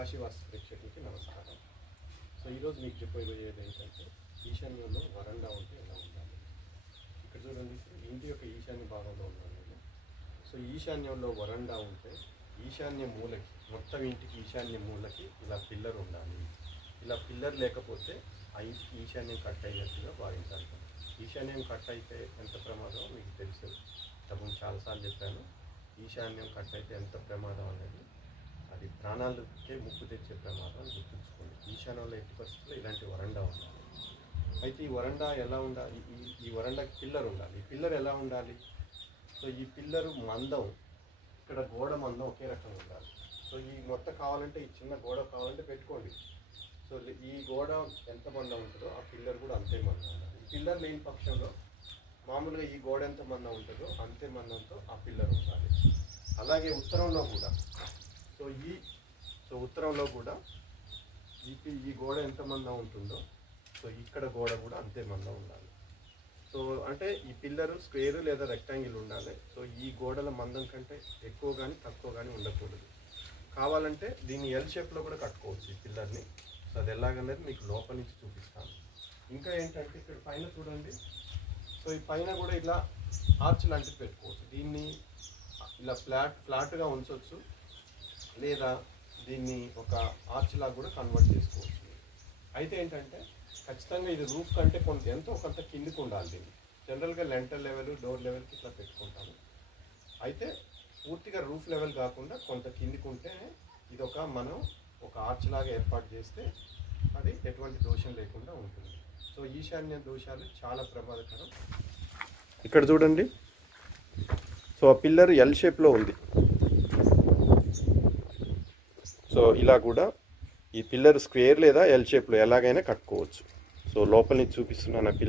కాశీవాస్తు ప్రేక్షకులకి నమస్కారం. సో ఈరోజు మీకు చెప్పబోయేది ఏంటంటే ఈశాన్యంలో వరండా ఉంటే ఎలా ఉండాలి. ఇక్కడ చూడండి, ఇంటి యొక్క ఈశాన్య భాగంలో ఉన్నాను నేను. సో ఈశాన్యంలో వరండా ఉంటే ఈశాన్య మూలకి, మొత్తం ఇంటికి ఈశాన్య మూలకి ఇలా పిల్లర్ ఉండాలి. ఇలా పిల్లర్ లేకపోతే ఆ ఇంటికి ఈశాన్యం కట్ అయినట్టుగా భావించాలి. ఈశాన్యం కట్ అయితే ఎంత ప్రమాదం మీకు తెలుసు, ఇంతకుముందు చాలాసార్లు చెప్పాను. ఈశాన్యం కట్ అయితే ఎంత ప్రమాదం అనేది, అది ప్రాణాలకే ముప్పు తెచ్చే ప్రమాదం గుర్తుంచుకోండి. ఈశాన్యంలో ఎట్టి పరిస్థితుల్లో ఇలాంటి వరండా ఉండాలి. అయితే ఈ వరండా ఎలా ఉండాలి, ఈ వరండాకి పిల్లర్ ఉండాలి. ఈ పిల్లర్ ఎలా ఉండాలి? సో ఈ పిల్లరు మందం, ఇక్కడ గోడ మందం ఒకే రకంగా ఉండాలి. సో ఈ మొత్తం కావాలంటే, ఈ చిన్న గోడ కావాలంటే పెట్టుకోండి. సో ఈ గోడ ఎంత మందం ఉంటుందో ఆ పిల్లర్ కూడా అంతే మందం ఉండాలి. ఈ పిల్లర్ లేని పక్షంలో మామూలుగా ఈ గోడ ఎంత మందం ఉంటుందో అంతే మందంతో ఆ పిల్లర్ ఉండాలి. అలాగే ఉత్తరంలో కూడా, ఉత్తరంలో కూడా ఈ గోడ ఎంత మందం ఉంటుందో సో ఇక్కడ గోడ కూడా అంతే మందం ఉండాలి. సో అంటే ఈ పిల్లరు స్క్వేర్ లేదా రెక్టాంగిల్ ఉండాలి. సో ఈ గోడల మందం కంటే ఎక్కువ కానీ తక్కువ కానీ ఉండకూడదు. కావాలంటే దీన్ని ఎల్ షేప్లో కూడా కట్టుకోవచ్చు ఈ పిల్లర్ని. సో అది ఎలాగనేది మీకు లోపల నుంచి చూపిస్తాను. ఇంకా ఏంటంటే ఇక్కడ పైన చూడండి, సో ఈ పైన కూడా ఇలా ఆర్చ్ లాంటిది పెట్టుకోవచ్చు. దీన్ని ఇలా ఫ్లాట్గా ఉంచవచ్చు, లేదా దీన్ని ఒక ఆర్చ్ లాగా కూడా కన్వర్ట్ చేసుకోవచ్చు. అయితే ఏంటంటే ఖచ్చితంగా ఇది రూఫ్ కంటే ఎంతో కొంత కిందికి ఉండాలి. దీన్ని జనరల్గా లెంటర్ లెవెల్, డోర్ లెవెల్కి ఇట్లా పెట్టుకుంటాము. అయితే పూర్తిగా రూఫ్ లెవెల్ కాకుండా కొంత కిందికి ఉంటే ఇది మనం ఒక ఆర్చ్ లాగా ఏర్పాటు చేస్తే అది ఎటువంటి దోషం లేకుండా ఉంటుంది. సో ఈశాన్య దోషాలు చాలా ప్రమాదకరం. ఇక్కడ చూడండి, సో ఆ పిల్లర్ ఎల్ షేప్లో ఉంది. సో ఇలా కూడా ఈ పిల్లర్ స్క్వేర్ లేదా ఎల్ షేప్లో ఎలాగైనా కట్టుకోవచ్చు. సో లోపల నుంచి చూపిస్తున్నాను ఆ పిల్లర్.